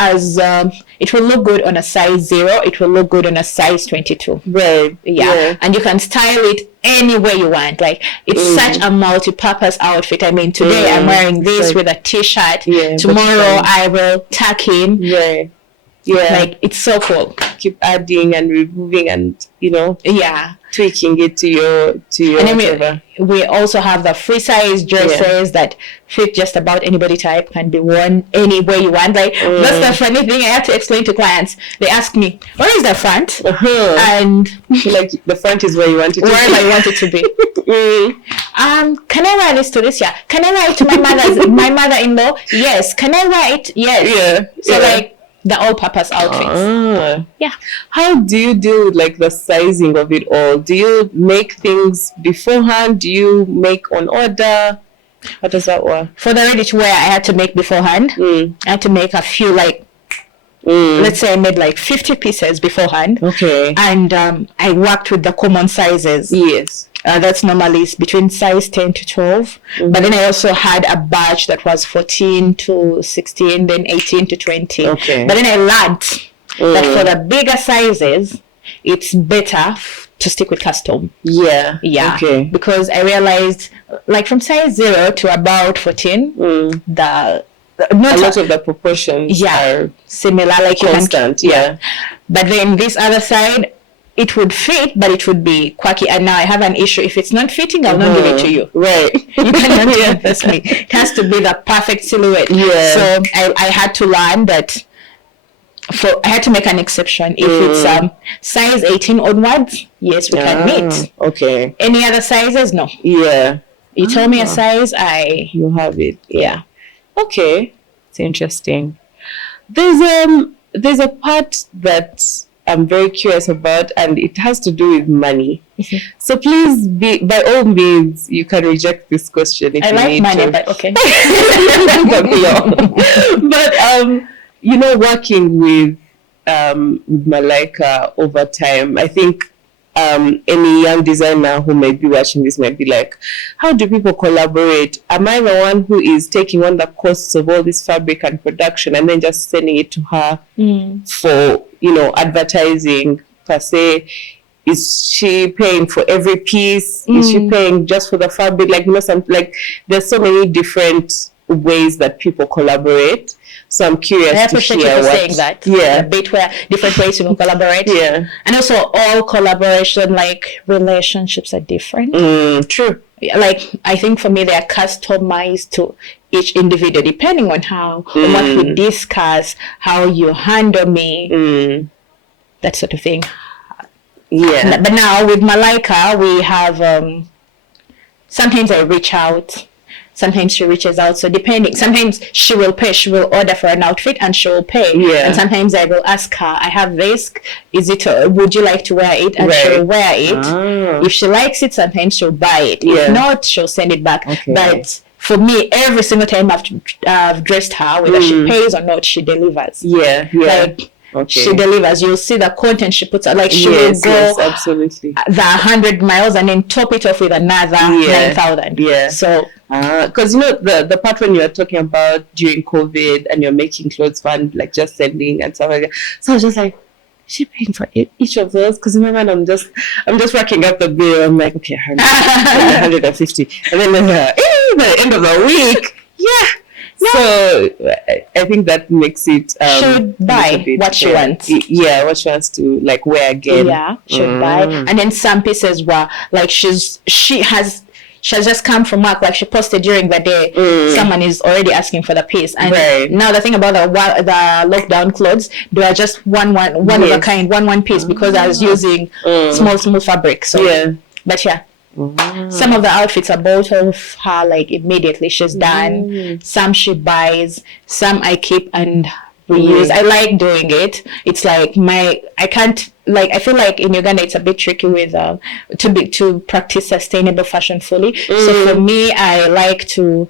good on a size 0. It will look good on a size 22. Right. Yeah. And you can style it any way you want. Like, it's such a multi-purpose outfit. I mean, today I'm wearing this with a t-shirt. Yeah, tomorrow I will tuck in. Yeah. Yeah. Like, it's so cool. Keep adding and removing and, tweaking it to your and then we also have the free size dresses that fit just about anybody type, can be worn any way you want. Like, that's the funny thing I have to explain to clients. They ask me, where is the front? And like, the front is where you want it to be. Where I want it to be. Can I wear this to this? Yeah. Can I wear it to my mother-in-law? Yes. Can I wear it? Yes. Yeah. So like, the all-purpose outfits. Yeah. How do you deal with like the sizing of it all? Do you make things beforehand? Do you make on order? How does that work? For the ready to wear, I had to make beforehand. I had to make a few, like, let's say I made like 50 pieces beforehand. Okay. And I worked with the common sizes. Yes. That's normally between size 10 to 12. But then I also had a batch that was 14 to 16, then 18 to 20. Okay. But then I learned that for the bigger sizes, it's better to stick with custom. Yeah. Yeah. Okay. Because I realized, like, from size 0 to about 14, a lot of the proportions are similar, like constant. But then this other side, it would fit, but it would be quirky. And now I have an issue. If it's not fitting, I'll not give it to you. Right. You cannot reimburse me. It has to be the perfect silhouette. Yeah. So I had to learn that. I had to make an exception. If it's size 18 onwards, yes, we can meet. Okay. Any other sizes? No. Yeah. You tell me a size, you have it. Yeah. Okay. It's interesting. There's a part that I'm very curious about, and it has to do with money. So please, by all means, you can reject this question if you need money, to. But okay. But working with Malaika over time, I think any young designer who may be watching this might be like, how do people collaborate? Am I the one who is taking on the costs of all this fabric and production and then just sending it to her for, advertising per se? Is she paying for every piece? Is she paying just for the fabric? There's so many different ways that people collaborate. So I'm curious I appreciate to hear you for saying that. Yeah. A bit where different ways you can collaborate. Yeah. And also all collaboration, relationships are different. True. I think for me, they are customized to each individual, depending on on what we discuss, how you handle me, that sort of thing. Yeah. But now with Malaika, we have, sometimes I reach out. Sometimes she reaches out. So depending, sometimes she will pay. She will order for an outfit and she will pay. Yeah. And sometimes I will ask her, I have this. Would you like to wear it? And she'll wear it. If she likes it, sometimes she'll buy it. Yeah. If not, she'll send it back. Okay. But for me, every single time I've dressed her, whether she pays or not, she delivers. Yeah. She delivers. You'll see the content she puts out. She will go absolutely. the 100 miles and then top it off with another 9,000. Yeah. So, because the part when you were talking about during COVID and you're making clothes fund, just sending and stuff like that. So I was just like, is she paying for each of those? Because in my mind, I'm just racking up the bill. I'm like, okay, 150, and then the end of the week, So I think that makes it should buy what she wants. Yeah, what she wants to wear again. Yeah, should buy. And then some pieces were she has just come from work. She posted during the day. Someone is already asking for the piece. And now the thing about the lockdown clothes, they are just one of a kind, one piece because I was using small fabric. So but some of the outfits are bought off her immediately. She's done. Some she buys. Some I keep and reuse. I like doing it. It's I can't I feel like in Uganda it's a bit tricky with to practice sustainable fashion fully. So for me, I like to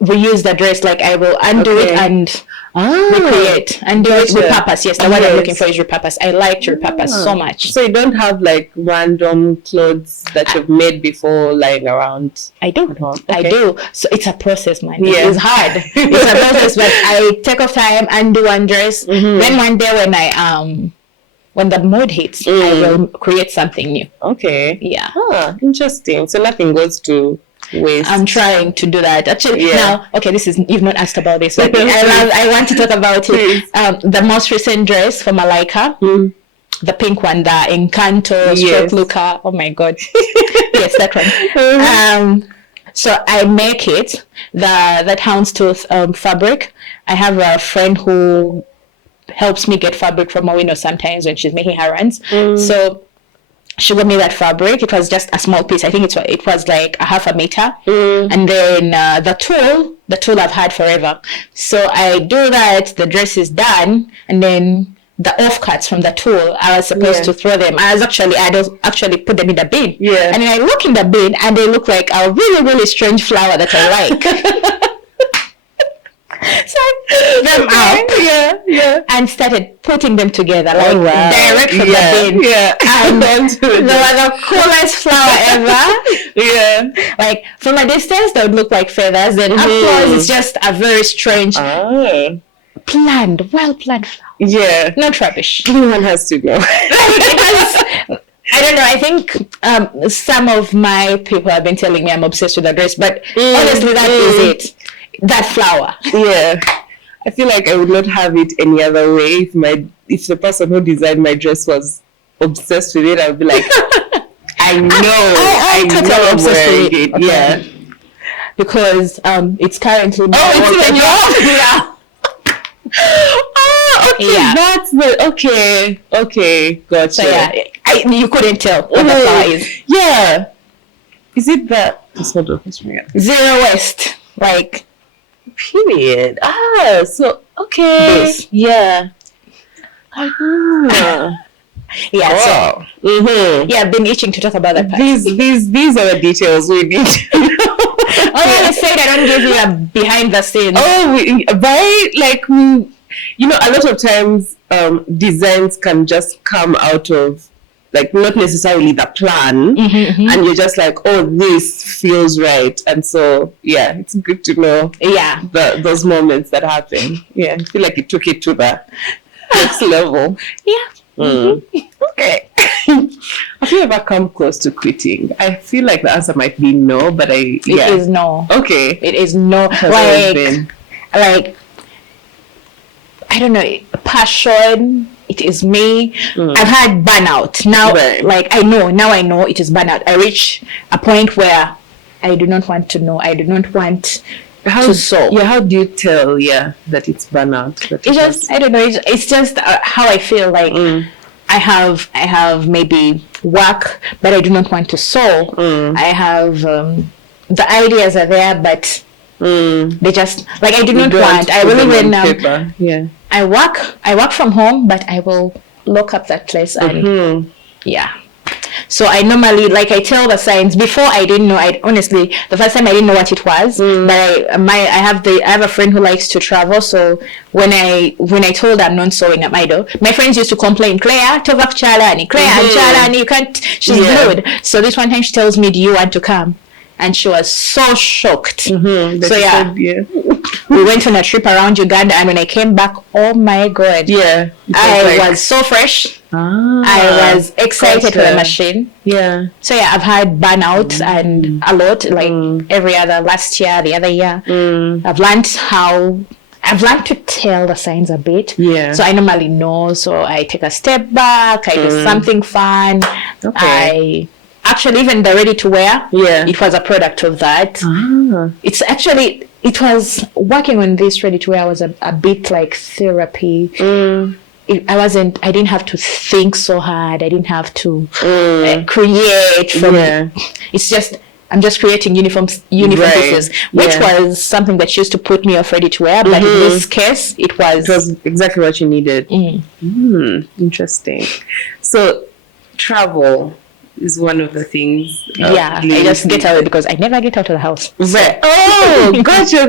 reuse the dress. I will undo it and recreate and do it with purpose. Yes, the word I'm looking for is repurpose. I like to repurpose so much. So you don't have random clothes that you've made before lying around? I do. Okay. I do. So it's a process, man. Yeah. It's hard. It's a process, but I take off time and do one dress. Then one day when the mode hits, I will create something new. Okay. Yeah. Interesting. So nothing goes to waste. I'm trying to do that. Actually, now, you've not asked about this, but I want to talk about it. The most recent dress for Malaika, the pink one, the Encanto stroke Luca. Oh my God. Yes, that one. So I make it, that houndstooth fabric. I have a friend who helps me get fabric from a window sometimes when she's making her runs. So she got me that fabric. It was just a small piece. I think it was a half a meter. And then the tool I've had forever. So I do that. The dress is done, and then the offcuts from the tool, I was supposed to throw them. I actually put them in the bin. Yeah. And then I look in the bin, and they look like a really, really strange flower that I like. So I put them out and started putting them together direct from the bin. Yeah. And they were the coolest flower ever. From a distance they would look like feathers. Then up close it's just a very strange well planned flower. Yeah. Not rubbish. Everyone has to know. I don't know. I think some of my people have been telling me I'm obsessed with the dress, but honestly that is it. That flower. Yeah. I feel like I would not have it any other way. If the person who designed my dress was obsessed with it, I would be like, I know I'm wearing it. Okay. Yeah. Because it's currently it's in your that's the okay, gotcha. So you couldn't tell what the flower is. Yeah. Is it that? Zero waste, period. So okay. This. Yeah. Yeah. So I've been itching to talk about that part. These are the details we need to know. I said I don't give you a behind the scenes. A lot of times designs can just come out of like not necessarily the plan, and you're just like, oh, this feels right. And so, yeah, it's good to know those moments that happen. Yeah, I feel like it took it to the next level. Yeah. Okay. Have you ever come close to quitting? I feel like the answer might be no, but It is no. Okay. It is no. Like, I don't know, passion, it is me. I've had burnout. Now, I know it is burnout. I reach a point where I do not want to know. I do not want to solve. Yeah, how do you tell, that it's burnout? It's just, I don't know, it's just how I feel like I have maybe work, but I do not want to solve. I have, the ideas are there, but they just, like, I do not want, I really when, I work from home, but I will look up that place and, So I normally, like, I tell the signs. Before I didn't know. Honestly, the first time I didn't know what it was. But I have a friend who likes to travel. So when I told her I'm not sewing at my door, my friends used to complain, Claire, tova kuchala ani, Claire kuchala ani, you can't. She's good. So this one time she tells me, do you want to come? And she was so shocked. So we went on a trip around Uganda, and when I came back, oh my God, I was so fresh. I was excited for the machine. So I've had burnout and a lot, like every other last year, the other year. I've learned to tell the signs a bit. So I normally know. So I take a step back. I do something fun. Actually, even the ready to wear, it was a product of that. It was working on this ready to wear was a bit like therapy. I didn't have to think so hard. I didn't have to create from it's just, I'm just creating uniform pieces, which was something that used to put me off ready to wear. But in this case, it was exactly what you needed. Interesting. So travel is one of the things. I just get away because I never get out of the house. Oh, gotcha.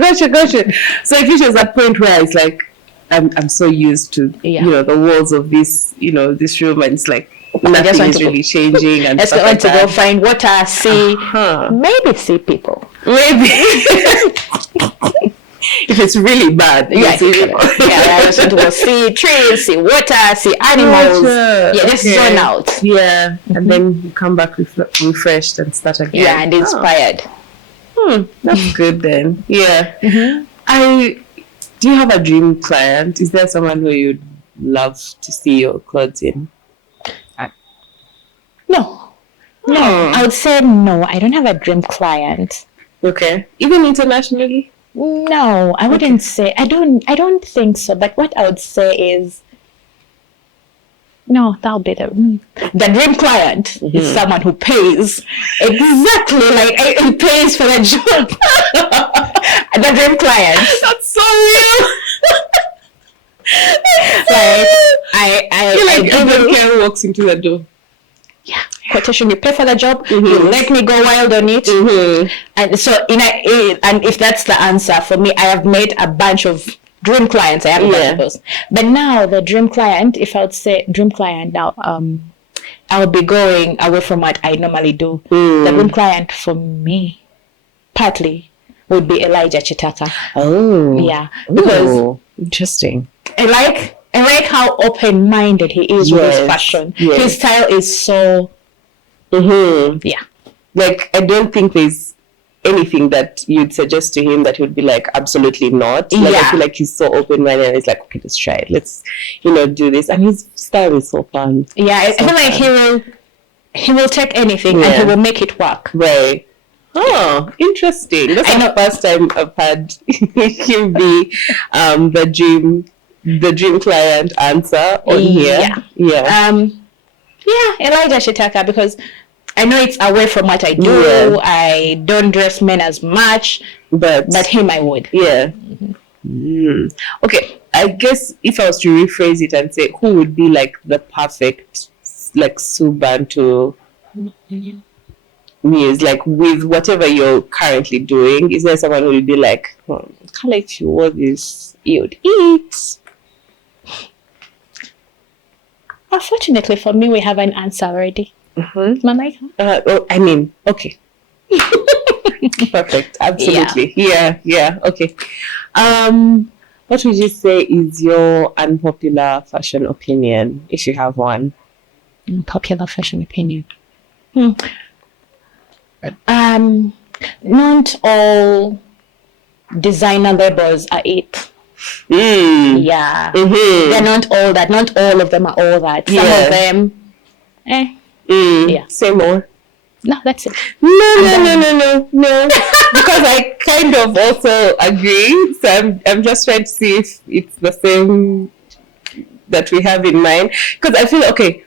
So if it was that point where it's like, I'm so used to the walls of this this room, and it's like nothing is really changing, and I just want to go find water, see maybe see people, if it's really bad, I just want to go see trees, see water, see animals. Just zone out. And then you come back refreshed and start again. And inspired. That's good then. Do you have a dream client? Is there someone who you'd love to see your clothes in? No, I would say no. I don't have a dream client. Okay, even internationally? No, I wouldn't say. I don't think so. But what I would say is, no, that'll be the dream client is someone who pays exactly like he pays for the job. The dream client. That's so real. I don't care who walks into the door. Quotation, you pay for the job, you let me go wild on it. And so and if that's the answer for me, I have made a bunch of dream clients. I haven't done those. But now the dream client, if I would say dream client now, I would be going away from what I normally do. The dream client for me, partly, would be Elijah Chitaka. Because interesting. I like how open-minded he is with his fashion. His style is so like, I don't think there's anything that you'd suggest to him that would be like absolutely not. Like, I feel like he's so open-minded, and it's like, okay, let's try it, let's do this, and his style is so fun. I feel like he will take anything and he will make it work. Oh, interesting. That's the first time I've had him be the dream client answer on here. Elijah Chitaka, because I know it's away from what I do. I don't dress men as much, but him I would. Okay, I guess if I was to rephrase it and say, who would be like the perfect like SewBantu muse, like with whatever you're currently doing? Is there someone who would be like, can't let you what this you'd eat? Unfortunately for me, we have an answer already. Malaika? Okay. Perfect. Absolutely. Yeah. Okay. What would you say is your unpopular fashion opinion, if you have one? Unpopular fashion opinion. Not all designer labels are it. Yeah. They're not all that. Not all of them are all that. Some of them, yeah. Say more. No, that's it. No. Because I kind of also agree. So I'm just trying to see if it's the same that we have in mind. Because I feel, okay,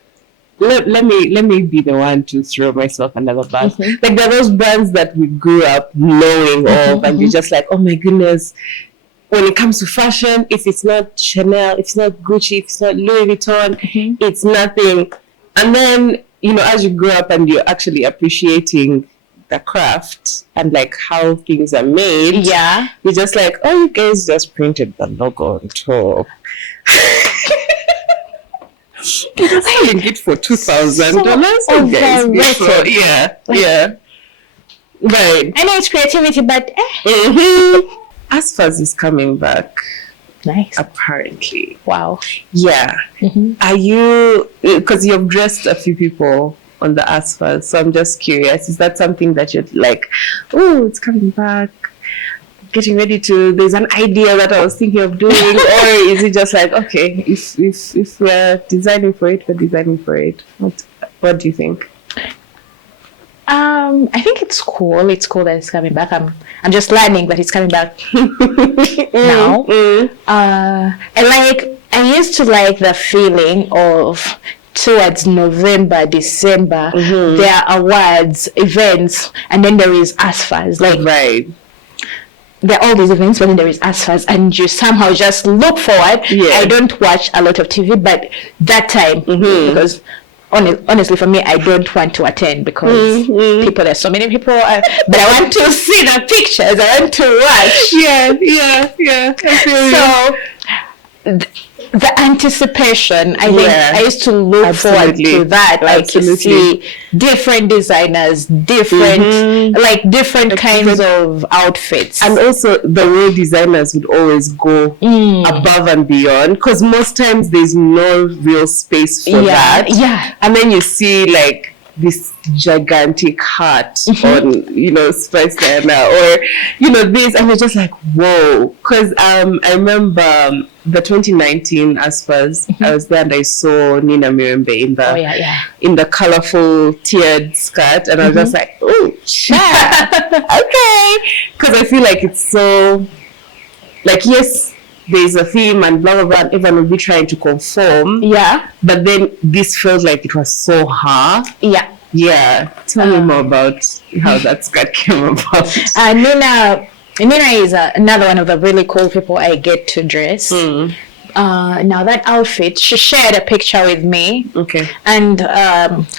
let me be the one to throw myself under the bus. Like, there are those brands that we grew up knowing of, and you're just like, oh my goodness. When it comes to fashion, if it's not Chanel, if it's not Gucci, if it's not Louis Vuitton, it's nothing. And then, as you grow up and you're actually appreciating the craft and like how things are made, you're just like, oh, you guys just printed the logo on top. You're just selling it for $2,000. Yeah. Right. I know it's creativity, but Asfaz is coming back. Nice. Apparently. Wow. Yeah. Are you, because you've dressed a few people on the Asfaz, so I'm just curious, is that something that you're like, oh, it's coming back, getting ready to, there's an idea that I was thinking of doing, or is it just like, okay, if we're designing for it, we're designing for it? What do you think? I think it's cool. It's cool that it's coming back. I'm just learning that it's coming back now. I used to like the feeling of towards November, December, there are awards, events, and then there is Asfaz. Right. There are all these events, but then there is Asfaz, and you somehow just look forward. I don't watch a lot of TV, but that time, because honestly, for me, I don't want to attend because there's so many people, but I want to see the pictures. I want to watch. Yeah. So the anticipation, I think I used to look forward to that, like to see different designers, different kinds of outfits, and also the way designers would always go above and beyond, because most times there's no real space for that. And then you see like this gigantic hat on, Spice Diana, or this, and you're just like, whoa. Because I remember the 2019 Asfaz, I was there and I saw Nina Mirembe in the colorful tiered skirt, and I was just like, oh, okay. Because I feel like it's so, like, yes, there's a theme and blah blah blah, and everyone will be trying to conform. But then this felt like it was so hard. Tell me more about how that skirt came about. Nina is another one of the really cool people I get to dress. Now that outfit, she shared a picture with me. Okay. And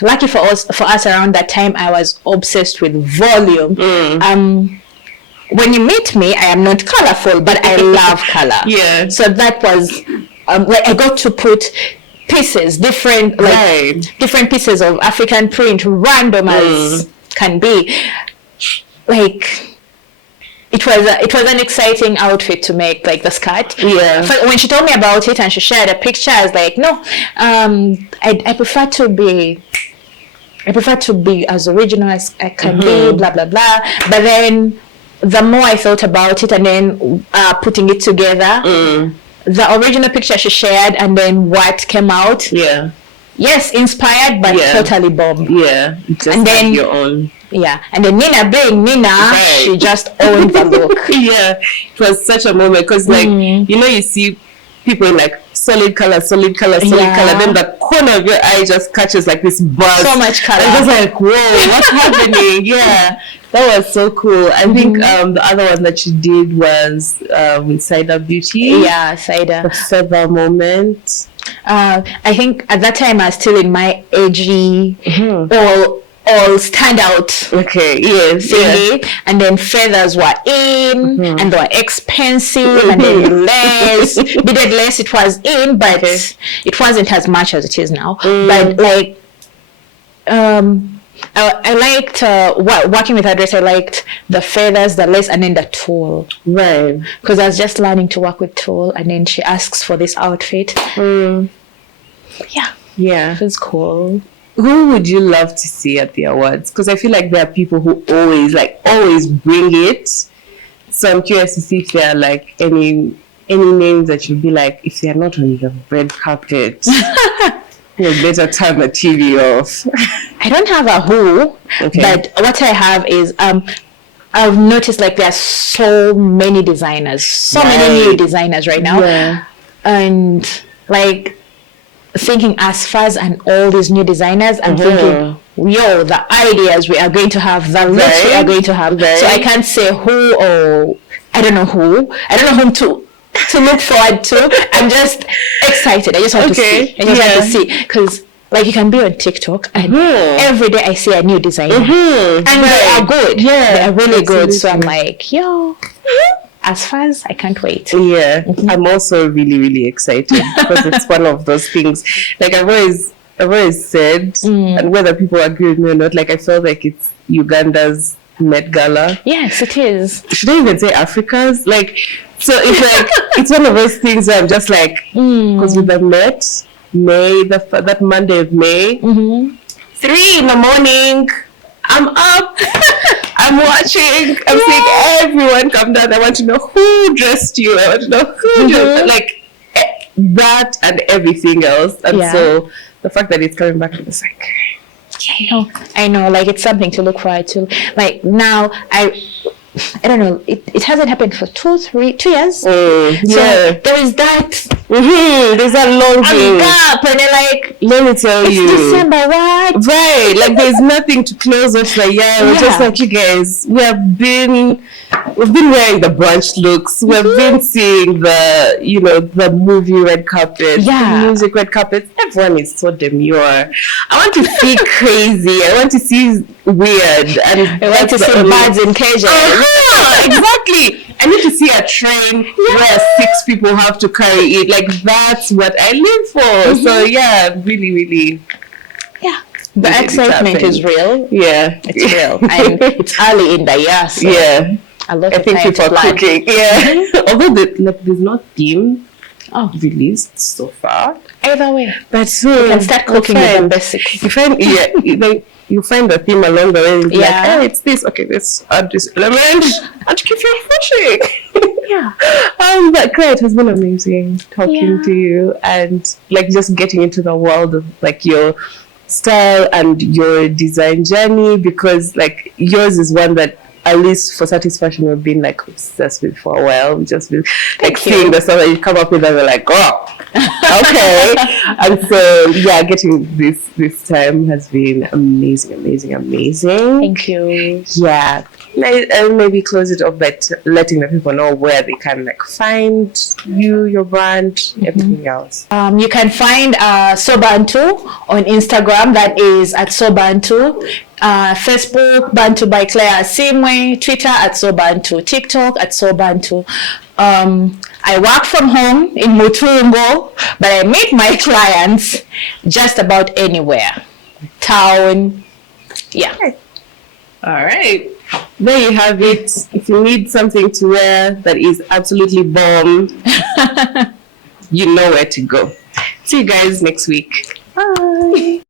lucky for us around that time, I was obsessed with volume. When you meet me, I am not colorful, but I love color. So that was I got to put pieces, different pieces of African print, random as can be. Like, it was an exciting outfit to make, like the skirt. When she told me about it and she shared a picture, I was like, no, I prefer to be as original as I can be, blah blah blah. But then the more I thought about it and then putting it together, the original picture she shared and then what came out, yes, inspired, but totally bomb. Just and then your own. And then Nina being Nina, she just owned the look. It was such a moment, because like you see people in like solid color, then the corner of your eye just catches like this buzz. So much color. I was like, whoa, what's happening? That was so cool. I think the other one that she did was with Cider Beauty. Cider. The feather moment. I think at that time I was still in my edgy all stand out. Okay, yes. Thingy. And then feathers were in, and they were expensive, and then lace, beaded lace, it was in, but it wasn't as much as it is now. But like, I liked working with her dress. I liked the feathers, the lace, and then the tulle. Right. Because I was just learning to work with tulle, and then she asks for this outfit. Yeah, it was cool. Who would you love to see at the awards? Because I feel like there are people who always bring it. So I'm curious to see if there are like any names that you'd be like, if they are not on the red carpet, you better turn the TV off. I don't have a who, but what I have is I've noticed like there are so many designers, many new designers right now, and like thinking as far as and all these new dezigers, I'm thinking, yo, the ideas we are going to have, the looks we are going to have. So I can't say who or I don't know whom to look forward to. I'm just excited. I just want to see. I just want to see, because like you can be on TikTok and every day I see a new designer and they are good. They are really good. So I'm like, yo. As far as I can't wait. Yeah, I'm also really, really excited because it's one of those things. Like I've always said, and whether people agree with me or not, like I felt like it's Uganda's Met Gala. Yes, it is. Should I even say Africa's? Like, so it's like it's one of those things where I'm just like, because with the Met, that Monday of May, 3 a.m, I'm up. I'm watching. I'm seeing everyone come down. I want to know who dressed you. I want to know who dressed, like that and everything else. And so the fact that it's coming back, it's like, I know. Like it's something to look forward to. Like now, I don't know. It hasn't happened for 2 years. So there is that. There's that long gap, and they're like, let me tell you, December, what? Right, like there's nothing to close off the year. We're just like, you guys, we've been wearing the brunch looks. We've been seeing the movie red carpet, the music red carpet. Everyone is so demure. I want to see crazy. I want to see weird. And I want to see birds in cages. Exactly. I need to see a train where 6 people have to carry it. Like that's what I live for. So really, really. Yeah. The excitement is real. Yeah. It's real. And it's early in the year. So I think people are cooking. Yeah. Although there's not theme released so far. Either way. But you can start cooking with the basics. You find the theme along the way. Like, hey, it's this. Okay, let's add this element and keep you refreshing. But Claire, it has been amazing talking to you and like just getting into the world of like your style and your design journey, because like yours is one that at least for Satisfaction we've been like obsessed with for a while. We've just been like seeing the stuff that you come up with and we're like, oh, okay. And so getting this time has been amazing. Thank you. Yeah. I'll maybe close it off by letting the people know where they can like find you, your brand, everything else. You can find SewBantu on Instagram. That is at SewBantu. Facebook, Bantu by Clare Asiimwe. Twitter at SewBantu. TikTok at SewBantu. I work from home in Mutungo, but I meet my clients just about anywhere. Town. Yeah. All right. There you have it. If you need something to wear that is absolutely bomb, you know where to go. See you guys next week. Bye.